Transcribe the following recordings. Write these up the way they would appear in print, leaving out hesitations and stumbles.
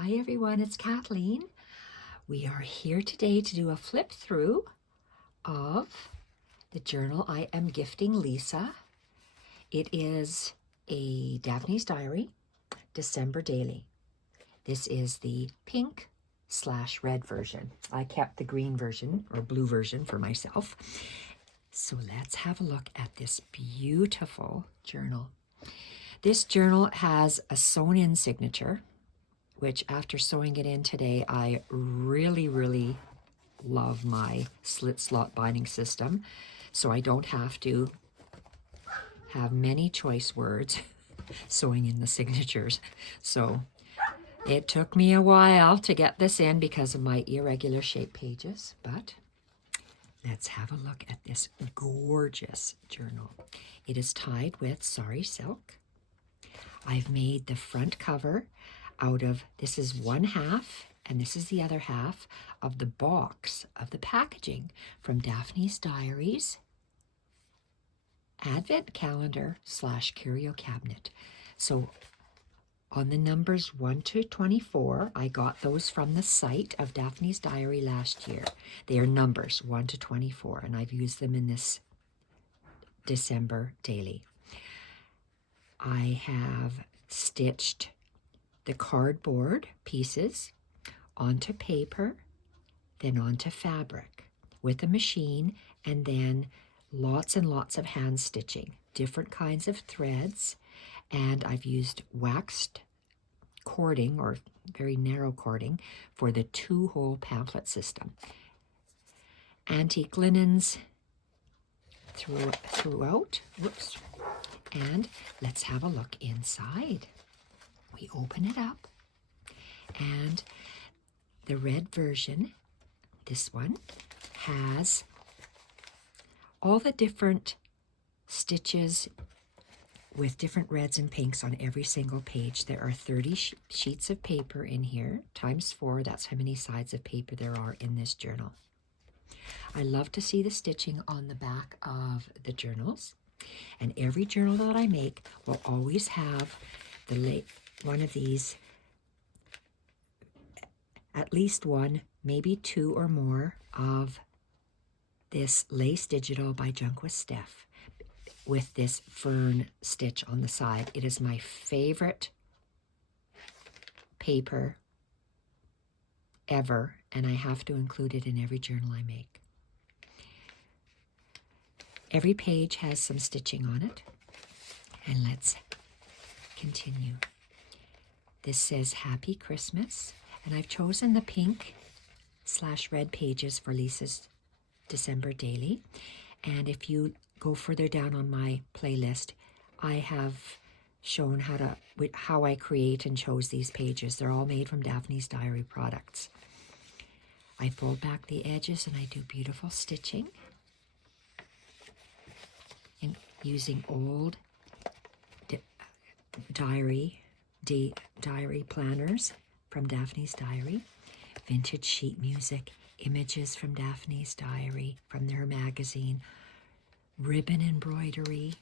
Hi everyone, it's Kathleen. We are here today to do a flip through of the journal I am gifting Lisa. It is a Daphne's Diary, December daily. This is the pink/red version. I kept the green version or blue version for myself. So let's have a look at this beautiful journal. This journal has a sewn-in signature, which after sewing it in today, I really love my slit slot binding system. So I don't have to have many choice words sewing in the signatures. So it took me a while to get this in because of my irregular shape pages, but let's have a look at this gorgeous journal. It is tied with sari silk. I've made the front cover out of, this is one half and this is the other half of the box of the packaging from Daphne's Diaries Advent Calendar / Curio Cabinet. So on the numbers 1 to 24, I got those from the site of Daphne's Diary last year. They are numbers 1 to 24, and I've used them in this December daily. I have stitched the cardboard pieces onto paper, then onto fabric with a machine, and then lots and lots of hand stitching, different kinds of threads, and I've used waxed cording or very narrow cording for the 2-hole pamphlet system. Antique linens throughout. Whoops. And let's have a look inside. We open it up, and the red version, this one, has all the different stitches with different reds and pinks on every single page. There are 30 sheets of paper in here, times 4, that's how many sides of paper there are in this journal. I love to see the stitching on the back of the journals, and every journal that I make will always have one of these, at least one, maybe 2 or more of this Lace Digital by Junkwith Steph with this fern stitch on the side. It is my favorite paper ever, and I have to include it in every journal I make. Every page has some stitching on it, and let's continue. This says Happy Christmas, and I've chosen the pink/red pages for Lisa's December daily. And if you go further down on my playlist, I have shown how I create and chose these pages. They're all made from Daphne's Diary products. I fold back the edges and I do beautiful stitching and using old diary planners from Daphne's Diary, vintage sheet music, images from Daphne's Diary, from their magazine, ribbon embroidery,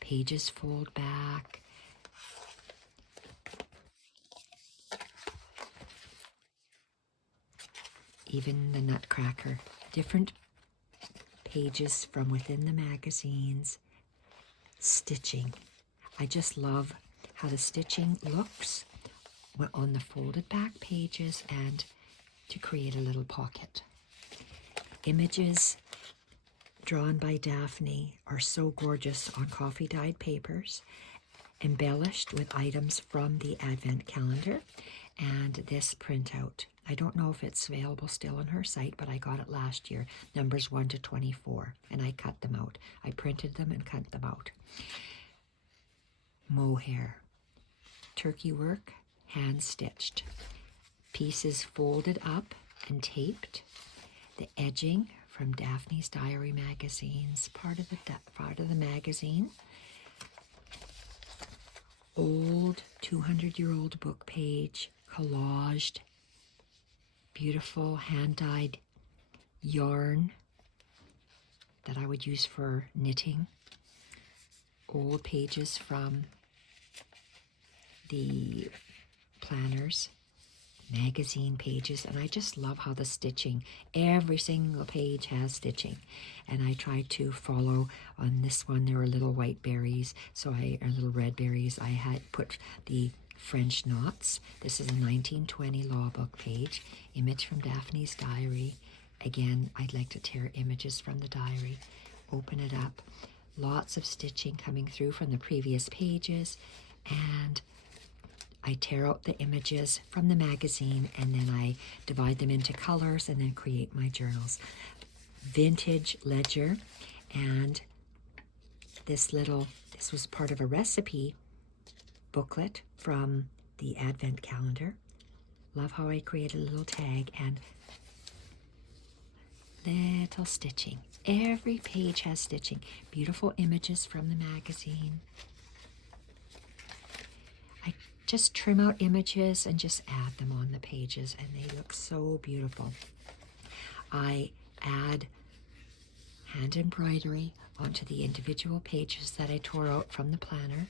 pages fold back, even the Nutcracker, different pages from within the magazines, stitching. I just love how the stitching looks on the folded back pages and to create a little pocket. Images drawn by Daphne are so gorgeous on coffee dyed papers, embellished with items from the Advent calendar and this printout. I don't know if it's available still on her site, but I got it last year, numbers 1 to 24, and I cut them out. I printed them and cut them out. Mohair, turkey work, hand stitched, pieces folded up and taped, the edging from Daphne's Diary magazines, part of the magazine, old 200-year-old book page, collaged, beautiful hand-dyed yarn that I would use for knitting, old pages from the planners, magazine pages, and I just love how the stitching, every single page has stitching. And I tried to follow on this one. There were little white berries, or little red berries. I had put the French knots. This is a 1920 law book page, image from Daphne's diary. Again, I'd like to tear images from the diary, open it up. Lots of stitching coming through from the previous pages, and I tear out the images from the magazine, and then I divide them into colors and then create my journals. Vintage ledger, and this was part of a recipe booklet from the Advent calendar. Love how I created a little tag and little stitching. Every page has stitching. Beautiful images from the magazine. I just trim out images and just add them on the pages, and they look so beautiful. I add hand embroidery onto the individual pages that I tore out from the planner.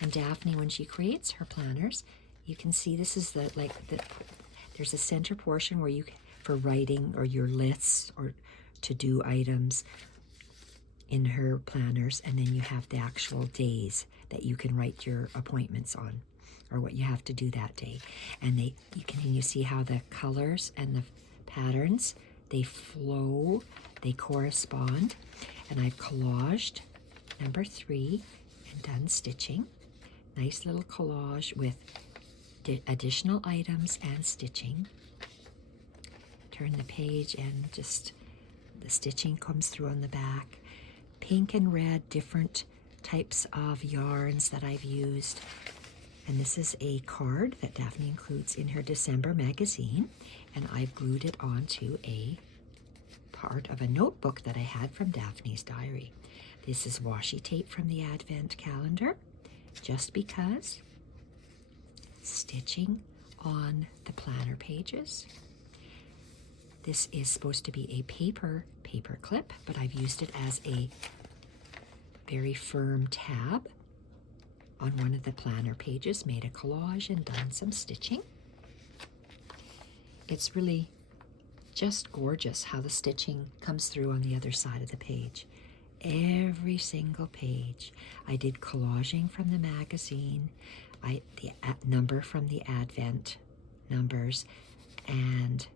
And Daphne, when she creates her planners, you can see this is there's a center portion where for writing or your lists or to-do items in her planners, and then you have the actual days that you can write your appointments on, or what you have to do that day. And you see how the colors and the patterns, they flow, they correspond. And I've collaged number 3 and done stitching. Nice little collage with additional items and stitching. Turn the page and just the stitching comes through on the back. Pink and red, different types of yarns that I've used. And this is a card that Daphne includes in her December magazine, and I've glued it onto a part of a notebook that I had from Daphne's diary. This is washi tape from the Advent calendar, just because. Stitching on the planner pages. This is supposed to be a paper clip, but I've used it as a very firm tab on one of the planner pages, made a collage and done some stitching. It's really just gorgeous how the stitching comes through on the other side of the page. Every single page. I did collaging from the magazine, the number from the Advent numbers, and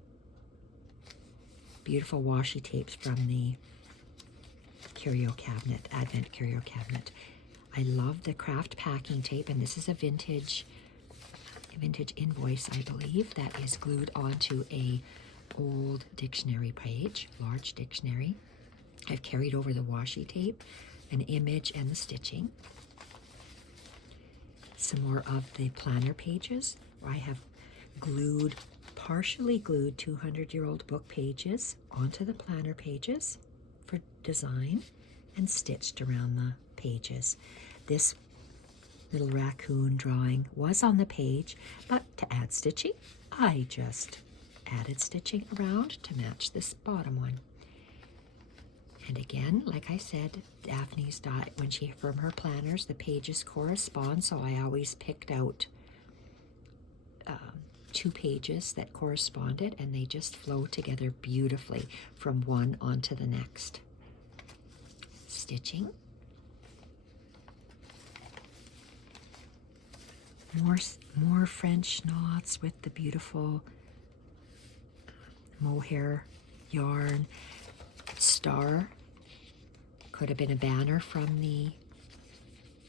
beautiful washi tapes from the curio cabinet, Advent curio cabinet. I love the craft packing tape, and this is a vintage invoice, I believe, that is glued onto a old dictionary page, large dictionary. I've carried over the washi tape, an image, and the stitching. Some more of the planner pages. I have partially glued 200-year-old book pages onto the planner pages for design and stitched around the pages. This little raccoon drawing was on the page, but to add stitching, I just added stitching around to match this bottom one. And again, like I said, Daphne's from her planners, the pages correspond, so I always picked out 2 pages that corresponded, and they just flow together beautifully from one onto the next. Stitching. More French knots with the beautiful mohair yarn. Star could have been a banner from the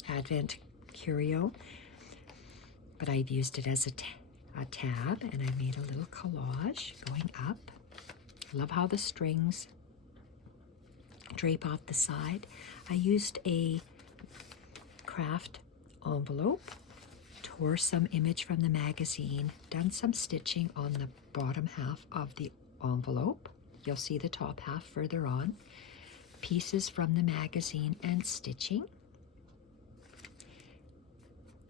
Advent curio, but I've used it as a tab, and I made a little collage going up. Love how the strings drape off the side. I used a craft envelope, tore some image from the magazine, done some stitching on the bottom half of the envelope. You'll see the top half further on. Pieces from the magazine and stitching.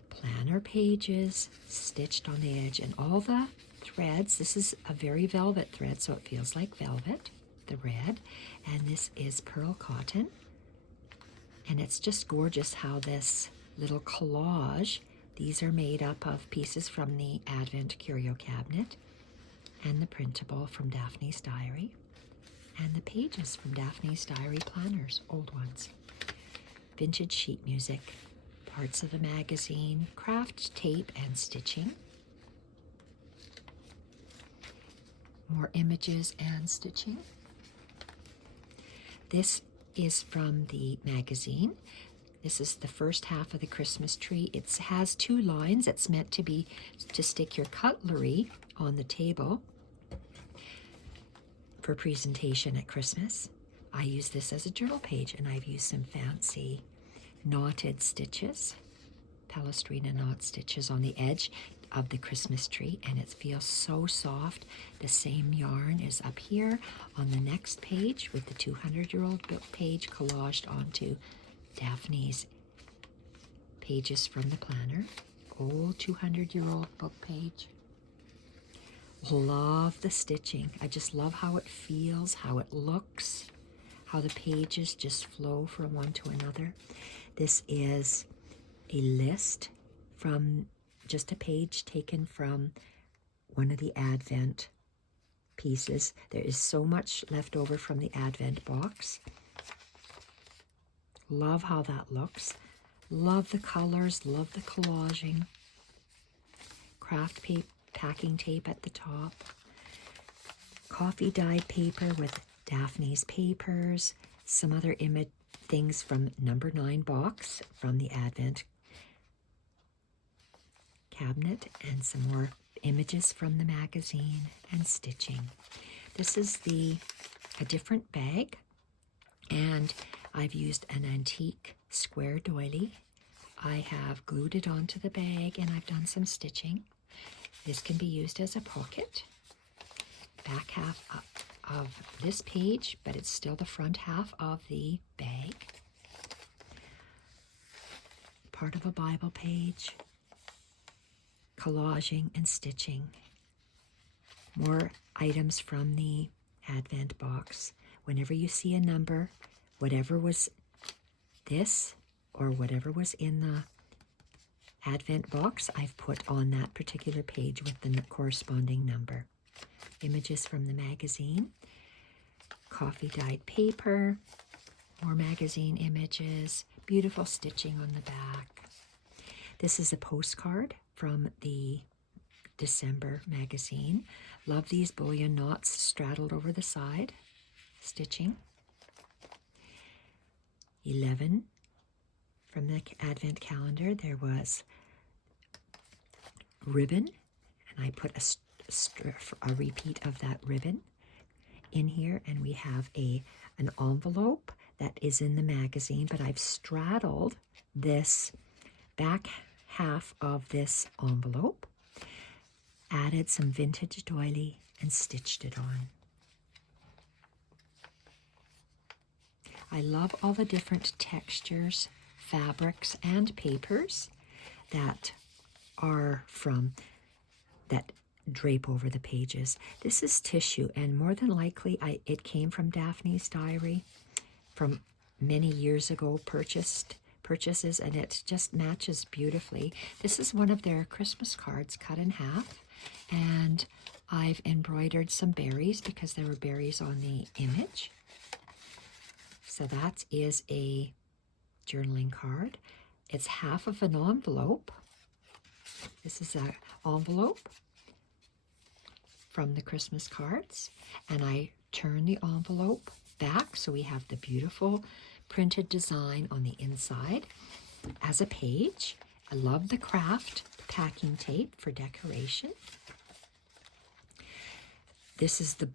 Planner pages stitched on the edge, and all the threads. This is a very velvet thread, so it feels like velvet, the red, and this is pearl cotton. And it's just gorgeous how this little collage, These are made up of pieces from the Advent Curio Cabinet and the printable from Daphne's Diary and the pages from Daphne's Diary planners, old ones. Vintage sheet music, parts of a magazine, craft tape and stitching. More images and stitching. This is from the magazine. This is the first half of the Christmas tree. It has 2 lines. It's meant to be to stick your cutlery on the table for presentation at Christmas. I use this as a journal page, and I've used some fancy knotted stitches, Palestrina knot stitches on the edge of the Christmas tree, and it feels so soft. The same yarn is up here on the next page with the 200-year-old book page collaged onto Daphne's pages from the planner. Old 200-year-old book page. Love the stitching. I just love how it feels, how it looks, how the pages just flow from one to another. This is a list from just a page taken from one of the Advent pieces. There is so much left over from the Advent box. Love how that looks. Love the colors, love the collaging. Craft paper, packing tape at the top. Coffee dyed paper with Daphne's papers. Some other image things from number 9 box from the Advent cabinet, and some more images from the magazine and stitching. This is a different bag, and I've used an antique square doily. I have glued it onto the bag, and I've done some stitching. This can be used as a pocket. Back half of this page, but it's still the front half of the bag. Part of a Bible page. Collaging and stitching. More items from the Advent box. Whenever you see a number, whatever was this or whatever was in the Advent box, I've put on that particular page with the corresponding number. Images from the magazine. Coffee dyed paper. More magazine images. Beautiful stitching on the back. This is a postcard from the December magazine. Love these bullion knots straddled over the side. Stitching. 11 from the Advent calendar. There was ribbon, and I put a repeat of that ribbon in here, and we have an envelope that is in the magazine, but I've straddled this back half of this envelope, added some vintage doily, and stitched it on. I love all the different textures, fabrics, and papers that are that drape over the pages. This is tissue, and more than likely it came from Daphne's Diary from many years ago, purchases, and it just matches beautifully. This is one of their Christmas cards cut in half, and I've embroidered some berries because there were berries on the image. So that is a journaling card. It's half of an envelope. This is an envelope from the Christmas cards, and I turn the envelope back so we have the beautiful printed design on the inside as a page. I love the craft packing tape for decoration. This is the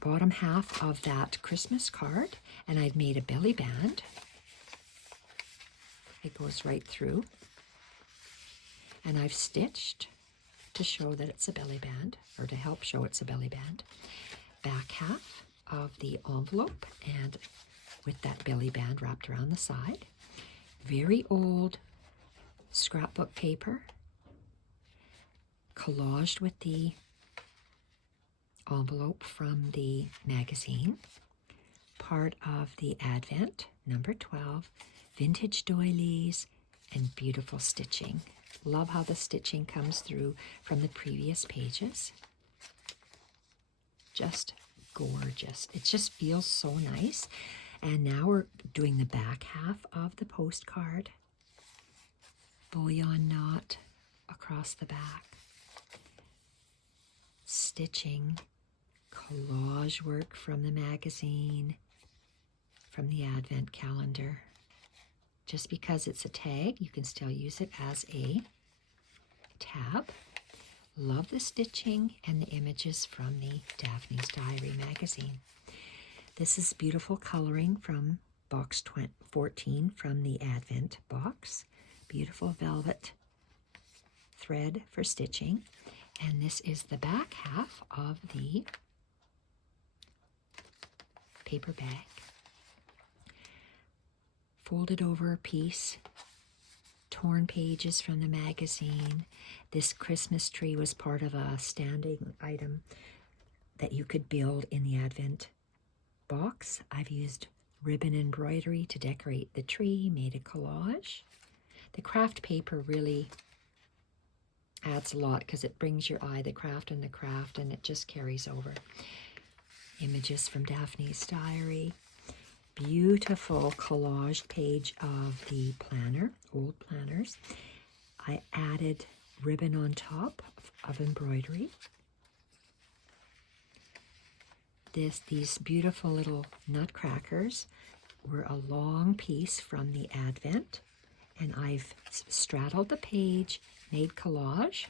bottom half of that Christmas card, and I've made a belly band. It goes right through, and I've stitched to show that it's a belly band, or to help show it's a belly band. Back half of the envelope, and with that belly band wrapped around the side. Very old scrapbook paper, collaged with the envelope from the magazine. Part of the Advent, number 12, vintage doilies, and beautiful stitching. Love how the stitching comes through from the previous pages. Just gorgeous. It just feels so nice. And now we're doing the back half of the postcard. Bullion knot across the back. Stitching, collage work from the magazine, from the Advent calendar. Just because it's a tag, you can still use it as a tab. Love the stitching and the images from the Daphne's Diary magazine. This is beautiful coloring from box 14 from the Advent box. Beautiful velvet thread for stitching. And this is the back half of the paper bag. Folded over piece, torn pages from the magazine. This Christmas tree was part of a standing item that you could build in the Advent box. I've used ribbon embroidery to decorate the tree, made a collage. The craft paper really adds a lot because it brings your eye, the craft, and it just carries over. Images from Daphne's Diary. Beautiful collage page of the planner, old planners. I added ribbon on top of embroidery. These beautiful little nutcrackers were a long piece from the Advent, and I've straddled the page, made collage.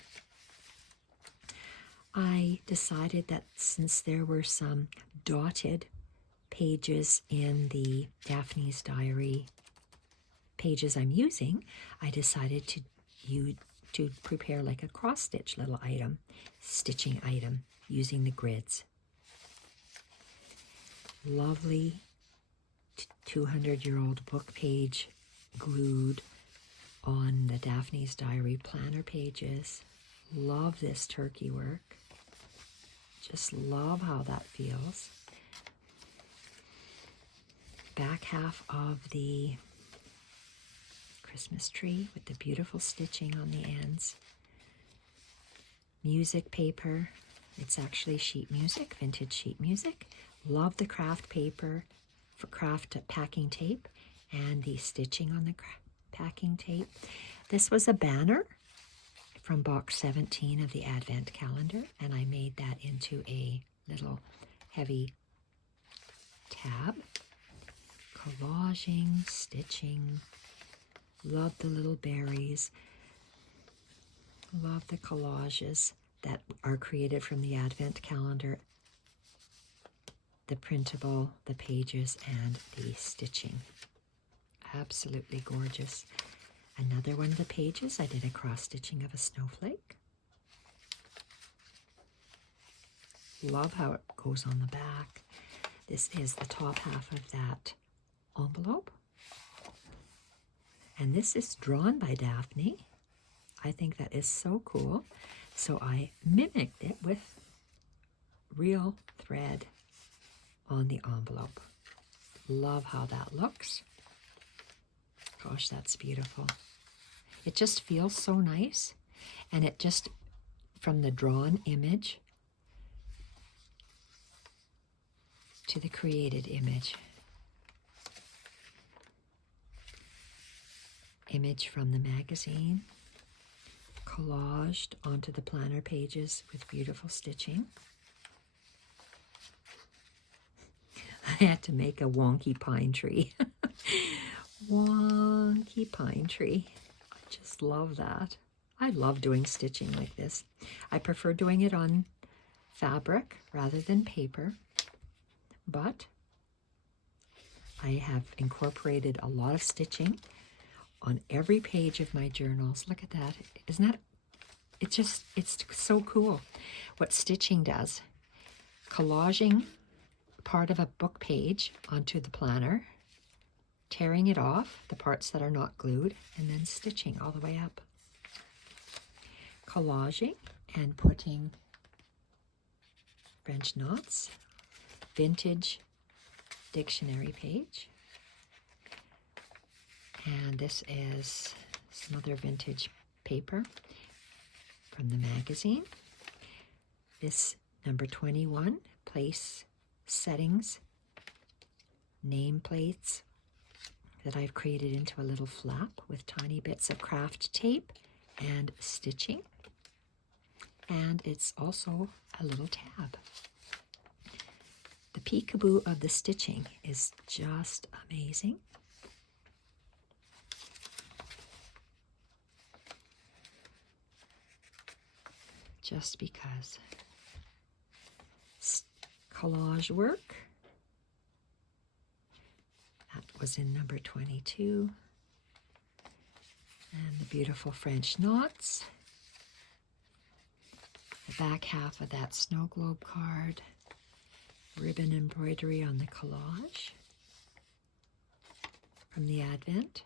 I decided that since there were some dotted pages in the Daphne's Diary pages I'm using, I decided to prepare like a cross-stitch little item, stitching item, using the grids. Lovely 200-year-old book page glued on the Daphne's Diary planner pages. Love this turkey work. Just love how that feels. Back half of the Christmas tree with the beautiful stitching on the ends. Music paper. It's actually sheet music, vintage sheet music. Love the craft paper for craft packing tape and the stitching on the packing tape. This was a banner from box 17 of the Advent calendar, and I made that into a little heavy tab. Collaging, stitching. Love the little berries. Love the collages that are created from the Advent calendar. The printable, the pages, and the stitching. Absolutely gorgeous. Another one of the pages, I did a cross-stitching of a snowflake. Love how it goes on the back. This is the top half of that envelope. And this is drawn by Daphne. I think that is so cool. So I mimicked it with real thread on the envelope. Love how that looks. Gosh, that's beautiful. It just feels so nice. And it just, from the drawn image to the created image. Image from the magazine, collaged onto the planner pages with beautiful stitching. I had to make a wonky pine tree. Wonky pine tree. I just love that. I love doing stitching like this. I prefer doing it on fabric rather than paper, but I have incorporated a lot of stitching on every page of my journals. Look at that. Isn't that, it's so cool what stitching does. Collaging part of a book page onto the planner, tearing it off, the parts that are not glued, and then stitching all the way up. Collaging and putting French knots, vintage dictionary page. And this is some other vintage paper from the magazine. This number 21, place settings, nameplates that I've created into a little flap with tiny bits of craft tape and stitching. And it's also a little tab. The peekaboo of the stitching is just amazing. Just because. Collage work. That was in number 22. And the beautiful French knots. The back half of that snow globe card. Ribbon embroidery on the collage from the Advent.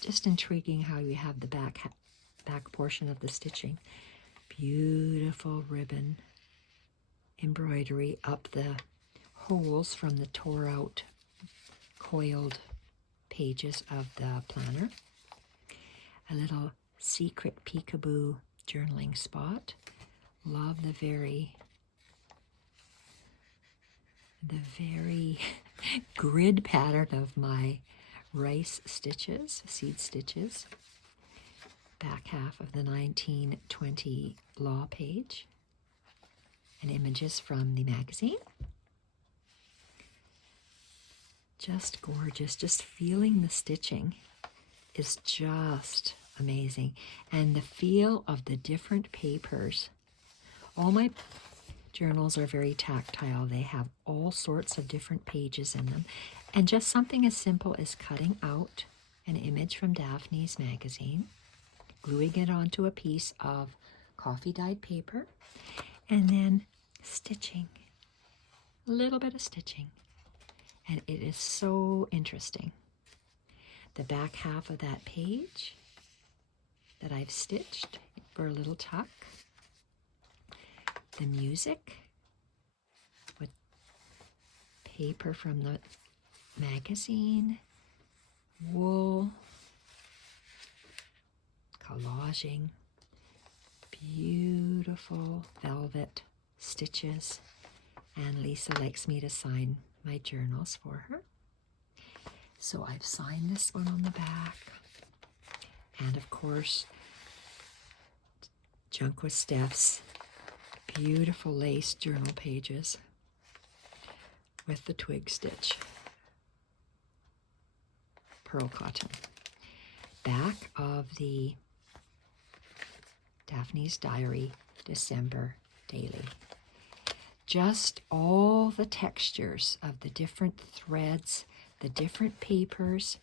Just intriguing how you have the back portion of the stitching. Beautiful ribbon embroidery up the holes from the tore out coiled pages of the planner. A little secret peekaboo journaling spot. Love the very grid pattern of my rice stitches, seed stitches. Back half of the 1920 law page. And images from the magazine. Just gorgeous. Just feeling the stitching is just amazing. And the feel of the different papers. All my journals are very tactile. They have all sorts of different pages in them. And just something as simple as cutting out an image from Daphne's magazine, gluing it onto a piece of coffee dyed paper, and then stitching. A little bit of stitching. And it is so interesting. The back half of that page that I've stitched for a little tuck. The music with paper from the magazine, wool, collaging, beautiful velvet stitches, and Lisa likes me to sign my journals for her. So I've signed this one on the back, and of course, Junk with Steph's beautiful lace journal pages with the twig stitch. Pearl cotton. Back of the Daphne's Diary December Daily. Just all the textures of the different threads, the different papers,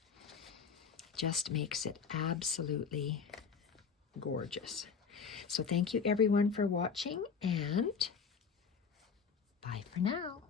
just makes it absolutely gorgeous. So thank you everyone for watching, and bye for now.